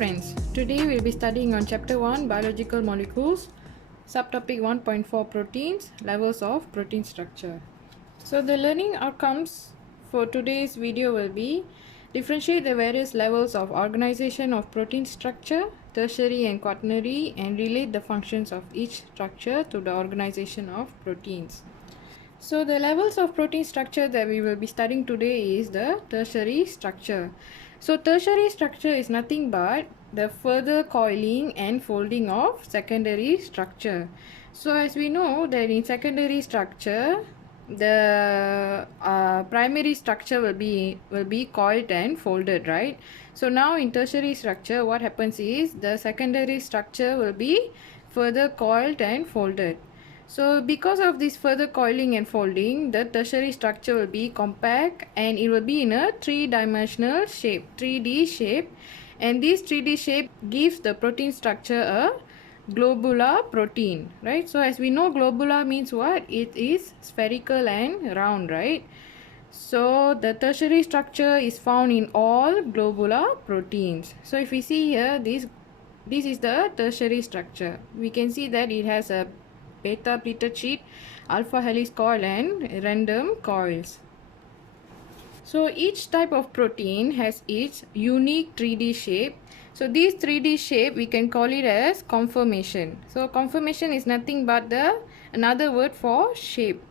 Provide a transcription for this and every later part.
friends, today we'll be studying on chapter 1 biological molecules, subtopic 1.4 proteins, levels of protein structure. So the learning outcomes for today's video will be differentiate the various levels of organization of protein structure, tertiary and quaternary, and relate the functions of each structure to the organization of proteins. So the levels of protein structure that we will be studying today is the tertiary structure. So tertiary structure is nothing but the further coiling and folding of secondary structure. So as we know that in secondary structure, the primary structure will be coiled and folded, right? So now in tertiary structure, what happens is the secondary structure will be further coiled and folded. So because of this further coiling and folding, the tertiary structure will be compact and it will be in a three-dimensional shape, 3D shape, and this 3D shape gives the protein structure a globular protein, right? So as we know, globular means what? It is spherical and round, right? So the tertiary structure is found in all globular proteins. So if we see here, this is the tertiary structure. We can see that it has a beta pleated sheet, alpha helix coil, and random coils. So each type of protein has its unique 3D shape. So this 3D shape we can call it as conformation. So conformation is nothing but another word for shape.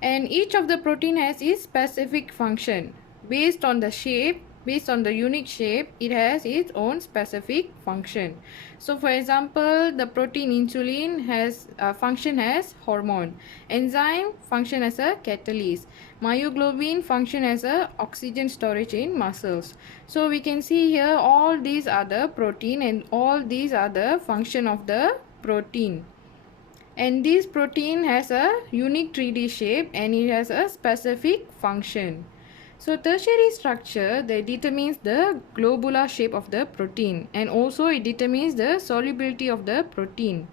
And each of the protein has its specific function. Based on the shape, based on the unique shape, it has its own specific function. So for example, the protein insulin has function as hormone, enzyme function as a catalyst, myoglobin function as a oxygen storage in muscles. So we can see here all these are the protein and all these are the function of the protein. And this protein has a unique 3D shape and it has a specific function. So tertiary structure that determines the globular shape of the protein, and also it determines the solubility of the protein.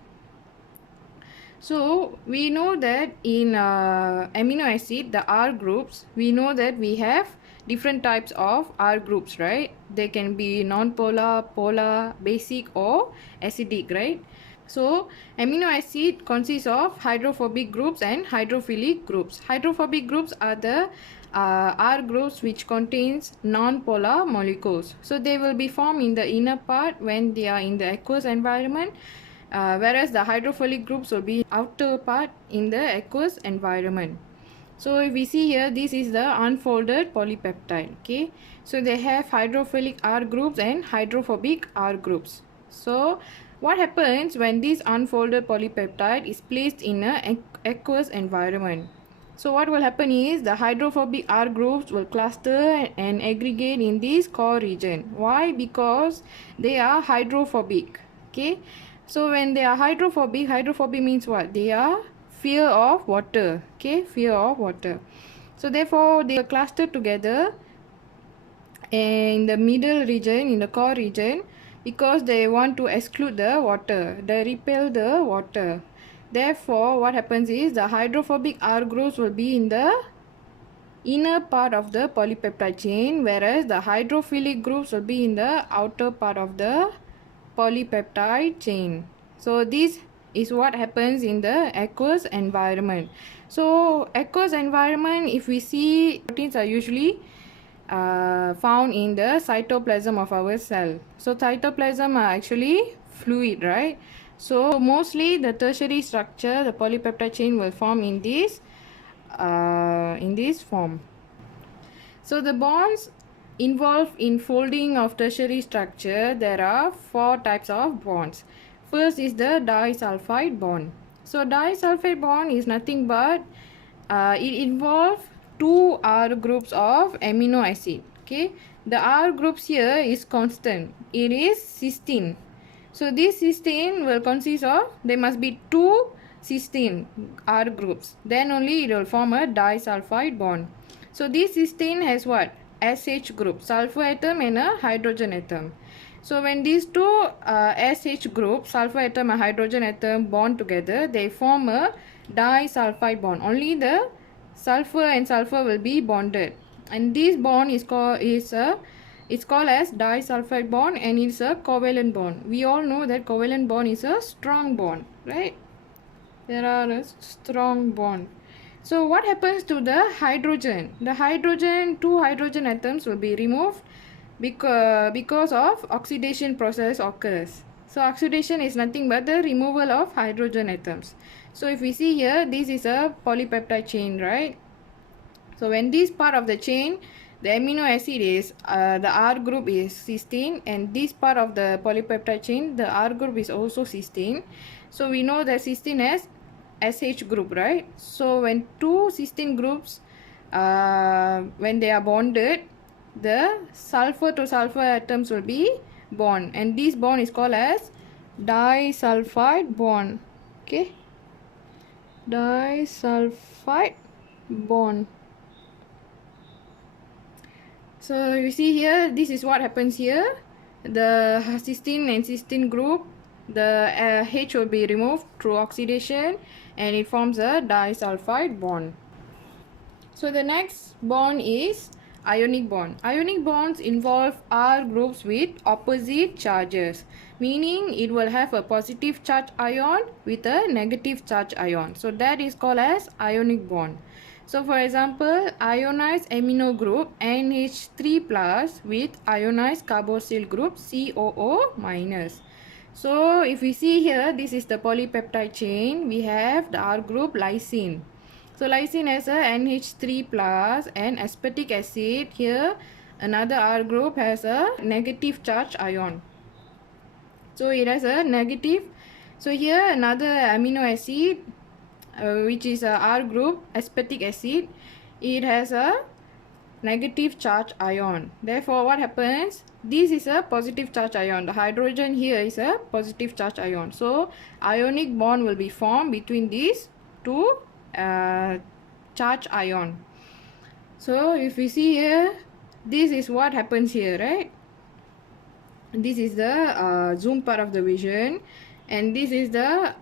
So we know that in amino acid, the R groups, we know that we have different types of R groups, right? They can be non-polar, polar, basic, or acidic, right? So amino acid consists of hydrophobic groups and hydrophilic groups. Hydrophobic groups are the R groups which contains non-polar molecules. So they will be formed in the inner part when they are in the aqueous environment, whereas the hydrophilic groups will be outer part in the aqueous environment. So if we see here, this is the unfolded polypeptide. Okay, so they have hydrophilic R groups and hydrophobic R groups. So what happens when this unfolded polypeptide is placed in an aqueous environment? So what will happen is the hydrophobic R groups will cluster and aggregate in this core region. Why? Because they are hydrophobic. Okay, so when they are hydrophobic means what? They are fear of water. Okay, fear of water. So therefore they are clustered together in the middle region, in the core region, because they want to exclude the water. They repel the water. Therefore, what happens is the hydrophobic R groups will be in the inner part of the polypeptide chain, whereas the hydrophilic groups will be in the outer part of the polypeptide chain. So this is what happens in the aqueous environment. So aqueous environment, if we see, proteins are usually found in the cytoplasm of our cell. So cytoplasm are actually fluid, right? So mostly the tertiary structure, the polypeptide chain will form in this form. So the bonds involved in folding of tertiary structure, there are 4 types of bonds. First is the disulfide bond. So disulfide bond is nothing but it involves 2 R groups of amino acid. Okay, the R groups here is constant. It is cysteine. So this cysteine will consist of, there must be 2 cysteine R groups. Then only it will form a disulfide bond. So this cysteine has what? SH group, sulfur atom and a hydrogen atom. So when these 2 SH groups, sulfur atom and hydrogen atom, bond together, they form a disulfide bond. Only the sulfur and sulfur will be bonded, and this bond is called a It's called as disulfide bond and it's a covalent bond. We all know that covalent bond is a strong bond, right? There are a strong bond. So what happens to the hydrogen? The hydrogen, two hydrogen atoms will be removed because of oxidation process occurs. So oxidation is nothing but the removal of hydrogen atoms. So if we see here, this is a polypeptide chain, right? So when this part of the chain, the amino acid is the R group is cysteine, and this part of the polypeptide chain, the R group is also cysteine. So we know that cysteine has SH group, right? So when two cysteine groups, when they are bonded, the sulfur to sulfur atoms will be bond, and this bond is called as disulfide bond. Okay, disulfide bond. So you see here, this is what happens here. The cysteine and cysteine group, the H will be removed through oxidation and it forms a disulfide bond. So the next bond is ionic bond. Ionic bonds involve R groups with opposite charges, meaning it will have a positive charge ion with a negative charge ion. So that is called as ionic bond. So for example, ionized amino group NH3 plus with ionized carboxyl group COO minus. So if we see here, this is the polypeptide chain. We have the R group lysine. So lysine has a NH3 plus and aspartic acid. Here another R group has a negative charge ion. So it has a negative. So here another amino acid which is a R group aspartic acid. It has a negative charge ion. Therefore what happens? This is a positive charge ion. The hydrogen here is a positive charge ion. So ionic bond will be formed between these two charge ion. So if we see here, this is what happens here, right? This is the zoom part of the vision, and this is the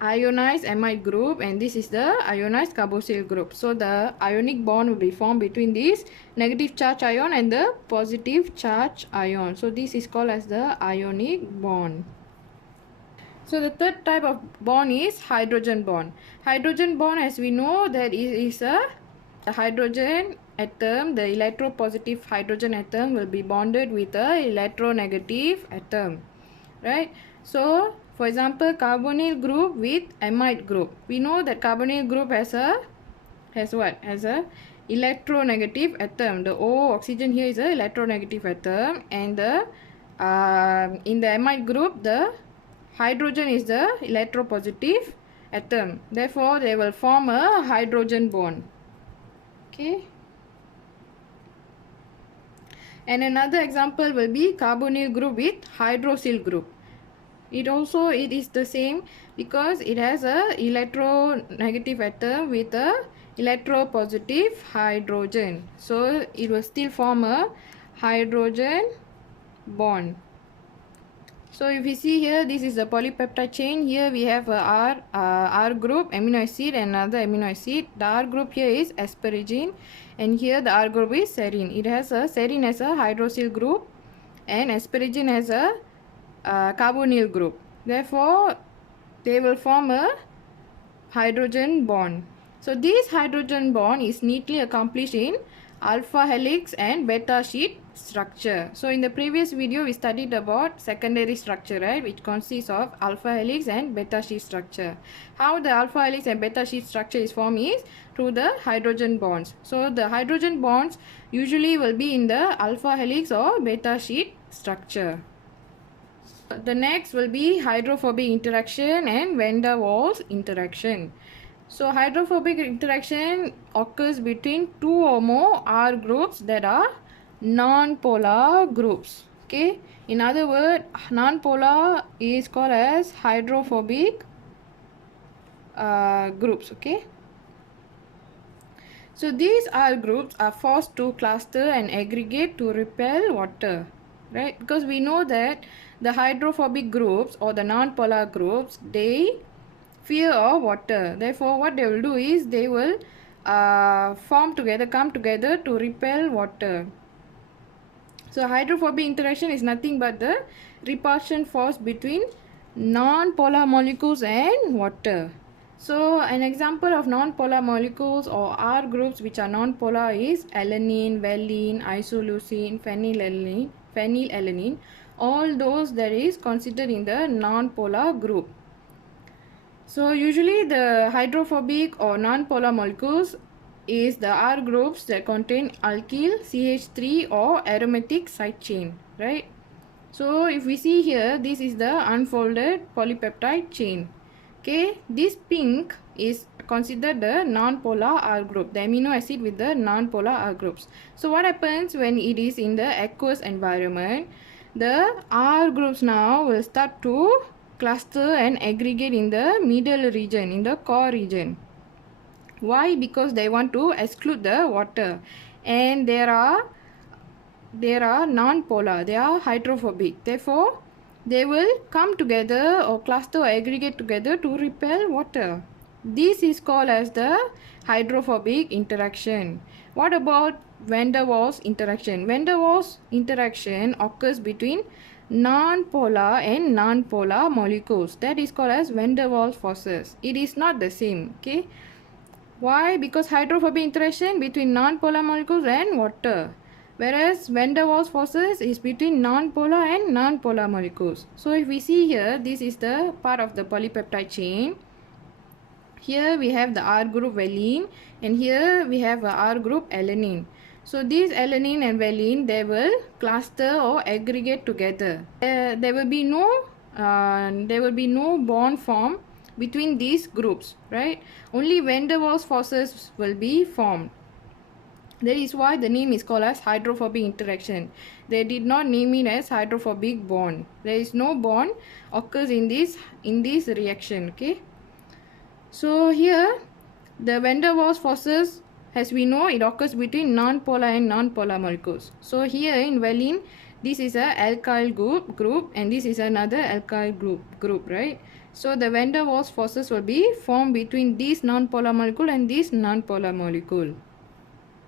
ionized amide group, and this is the ionized carboxyl group. So the ionic bond will be formed between this negative charge ion and the positive charge ion. So this is called as the ionic bond. So the third type of bond is hydrogen bond. Hydrogen bond, as we know, that is a hydrogen atom. The electropositive hydrogen atom will be bonded with a electronegative atom, right? So for example, carbonyl group with amide group. We know that carbonyl group has a electronegative atom. The O oxygen here is a electronegative atom, and the in the amide group, the hydrogen is the electropositive atom. Therefore, they will form a hydrogen bond. Okay. And another example will be carbonyl group with hydroxyl group. It is the same because it has a electronegative atom with a electropositive hydrogen. So it will still form a hydrogen bond. So if you see here, this is the polypeptide chain. Here we have a R group amino acid and another amino acid. The R group here is asparagine, and here the R group is serine. It has a serine as a hydroxyl group and asparagine as a carbonyl group. Therefore, they will form a hydrogen bond. So this hydrogen bond is neatly accomplished in alpha helix and beta sheet structure. So in the previous video we studied about secondary structure, right, which consists of alpha helix and beta sheet structure. How the alpha helix and beta sheet structure is formed is through the hydrogen bonds. So the hydrogen bonds usually will be in the alpha helix or beta sheet structure. The next will be hydrophobic interaction and van der Waals interaction. So hydrophobic interaction occurs between two or more R groups that are non-polar groups. Okay, in other words, non-polar is called as hydrophobic groups. Okay, so these R groups are forced to cluster and aggregate to repel water, right? Because we know that the hydrophobic groups or the non-polar groups, they fear of water. Therefore, what they will do is they will come together to repel water. So hydrophobic interaction is nothing but the repulsion force between non-polar molecules and water. So an example of non-polar molecules or R groups which are non-polar is alanine, valine, isoleucine, phenylalanine. All those that is considered in the non-polar group. So usually the hydrophobic or non-polar molecules is the R groups that contain alkyl CH3 or aromatic side chain, right? So if we see here, this is the unfolded polypeptide chain. Okay, this pink is considered the non-polar R group, the amino acid with the non-polar R groups. So what happens when it is in the aqueous environment? The R groups now will start to cluster and aggregate in the middle region, in the core region. Why? Because they want to exclude the water, and there are non-polar, they are hydrophobic. Therefore, they will come together or cluster or aggregate together to repel water. This is called as the hydrophobic interaction. What about van der Waals interaction? Van der Waals interaction occurs between non-polar and non-polar molecules. That is called as van der Waals forces. It is not the same. Okay. Why? Because hydrophobic interaction between non-polar molecules and water, whereas van der Waals forces is between non-polar and non-polar molecules. So if we see here, this is the part of the polypeptide chain. Here we have the R group valine, and here we have a R group alanine. So these alanine and valine, they will cluster or aggregate together. There will be no bond formed between these groups, right? Only van der Waals forces will be formed. That is why the name is called as hydrophobic interaction. They did not name it as hydrophobic bond. There is no bond occurs in this reaction. Okay. So here the van der Waals forces, as we know, it occurs between non-polar and non-polar molecules. So here in valine, this is a alkyl group and this is another alkyl group, right? So the van der Waals forces will be formed between this non-polar molecule and this non-polar molecule.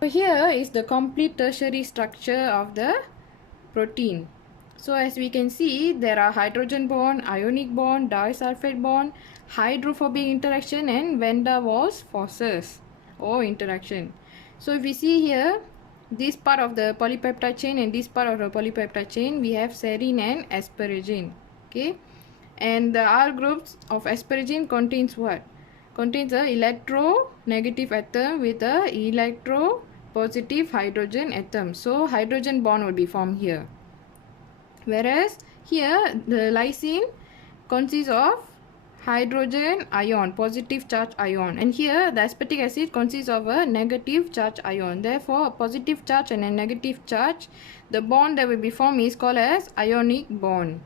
So here is the complete tertiary structure of the protein. So as we can see, there are hydrogen bond, ionic bond, disulfide bond, hydrophobic interaction and van der Waals forces or interaction. So if we see here, this part of the polypeptide chain and this part of the polypeptide chain, we have serine and asparagine. Okay, and the R groups of asparagine contains what? Contains a electronegative atom with a electropositive hydrogen atom. So hydrogen bond will be formed here. Whereas here the lysine consists of hydrogen ion, positive charge ion, and here the aspartic acid consists of a negative charge ion. Therefore, a positive charge and a negative charge, the bond that will be formed is called as ionic bond.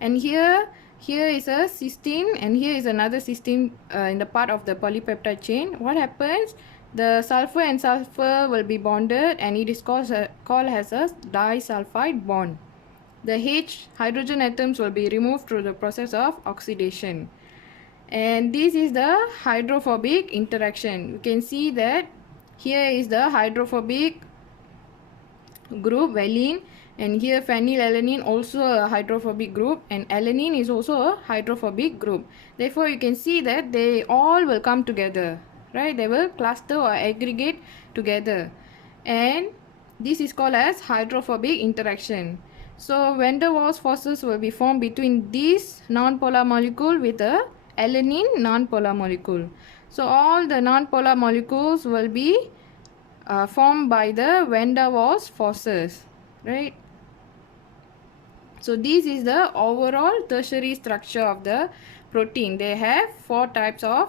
And here is a cysteine and here is another cysteine in the part of the polypeptide chain. What happens? The sulfur and sulfur will be bonded and it is called as a disulfide bond. The H hydrogen atoms will be removed through the process of oxidation. And this is the hydrophobic interaction. You can see that here is the hydrophobic group valine, and here phenylalanine also a hydrophobic group, and alanine is also a hydrophobic group. Therefore you can see that they all will come together, right? They will cluster or aggregate together, and this is called as hydrophobic interaction. So van der Waals forces will be formed between this non-polar molecule with a alanine non-polar molecule. So all the non-polar molecules will be formed by the van der Waals forces, right? So this is the overall tertiary structure of the protein. They have 4 types of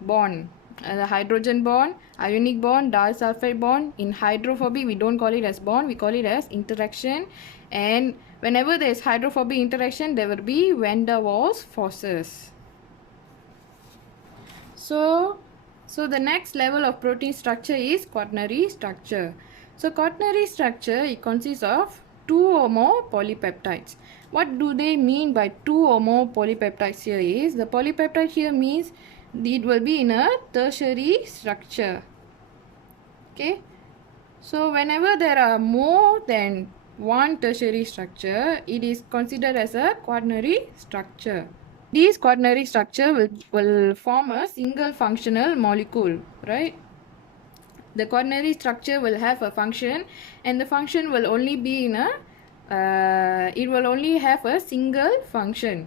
bond. The hydrogen bond, ionic bond, disulfide bond. In hydrophobic, we don't call it as bond, we call it as interaction. And whenever there is hydrophobic interaction, there will be van der Waals forces. So the next level of protein structure is quaternary structure. So quaternary structure, it consists of 2 or more polypeptides. What do they mean by 2 or more polypeptides here is, the polypeptide here means it will be in a tertiary structure. Okay. So whenever there are more than one tertiary structure, it is considered as a quaternary structure. This quaternary structure will form a single functional molecule, right? The quaternary structure will have a function, and the function will only be in a it will only have a single function.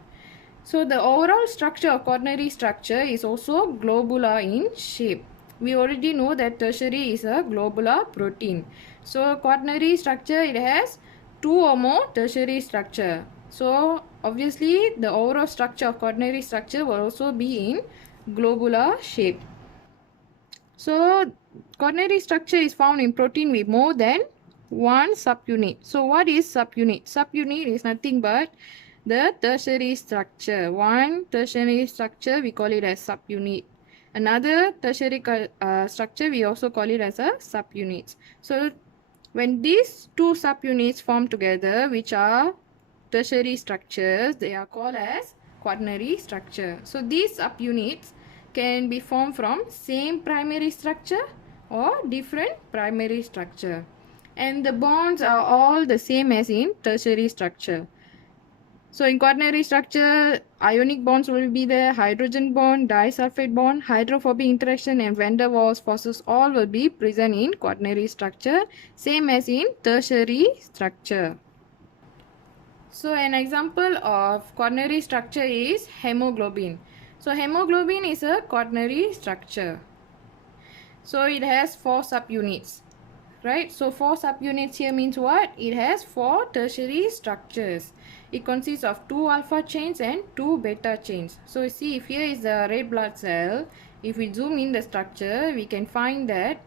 So the overall structure of quaternary structure is also globular in shape. We already know that tertiary is a globular protein. So quaternary structure, it has two or more tertiary structure. So obviously the overall structure of quaternary structure will also be in globular shape. So quaternary structure is found in protein with more than one subunit. So what is subunit? Subunit is nothing but the tertiary structure. One tertiary structure, we call it as subunit. Another tertiary structure, we also call it as a subunit. So when these two subunits form together, which are tertiary structures, they are called as quaternary structure. So these subunits can be formed from same primary structure or different primary structure, and the bonds are all the same as in tertiary structure. So in quaternary structure, ionic bonds will be there, hydrogen bond, disulfide bond, hydrophobic interaction, and van der Waals forces all will be present in quaternary structure, same as in tertiary structure. So an example of quaternary structure is hemoglobin. So hemoglobin is a quaternary structure. So it has 4 subunits, right? So 4 subunits here means what? It has 4 tertiary structures. It consists of 2 alpha chains and 2 beta chains. So you see, if here is the red blood cell, if we zoom in the structure, we can find that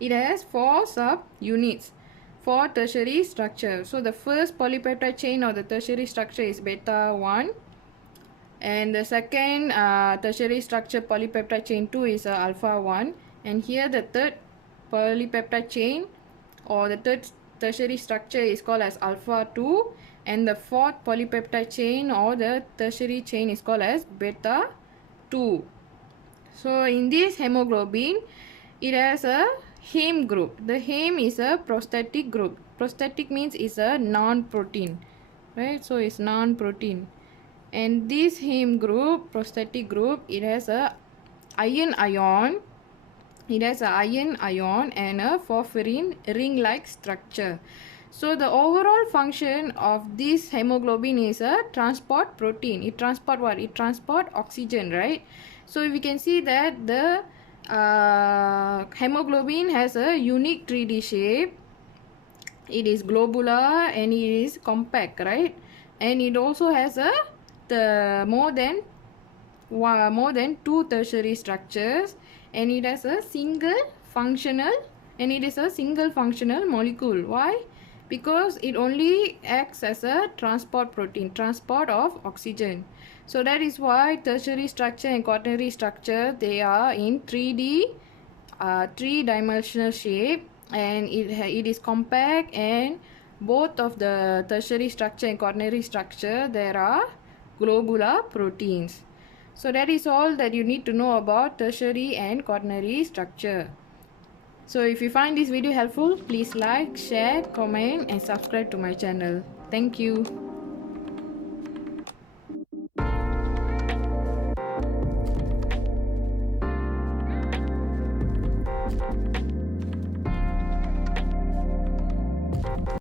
it has 4 subunits, 4 tertiary structure. So the first polypeptide chain of the tertiary structure is beta 1, and the second tertiary structure polypeptide chain 2 is alpha 1, and here the third polypeptide chain or the third tertiary structure is called as alpha 2, and the fourth polypeptide chain or the tertiary chain is called as beta 2. So in this hemoglobin, it has a heme group. The heme is a prostatic group. Prostatic means it's a non-protein, right? So it's non-protein. And this heme group, prostatic group, it has a iron ion. It has an iron ion and a porphyrin ring-like structure. So the overall function of this hemoglobin is a transport protein. It transport what? It transport oxygen, right? So we can see that the hemoglobin has a unique 3D shape. It is globular and it is compact, right? And it also has more than 2 tertiary structures, and it has a single functional molecule. Why? Because it only acts as a transport protein, transport of oxygen. So that is why tertiary structure and quaternary structure, they are in 3D, three-dimensional shape, and it is compact, and both of the tertiary structure and quaternary structure, there are globular proteins. So that is all that you need to know about tertiary and quaternary structure. So if you find this video helpful, please like, share, comment, and subscribe to my channel. Thank you.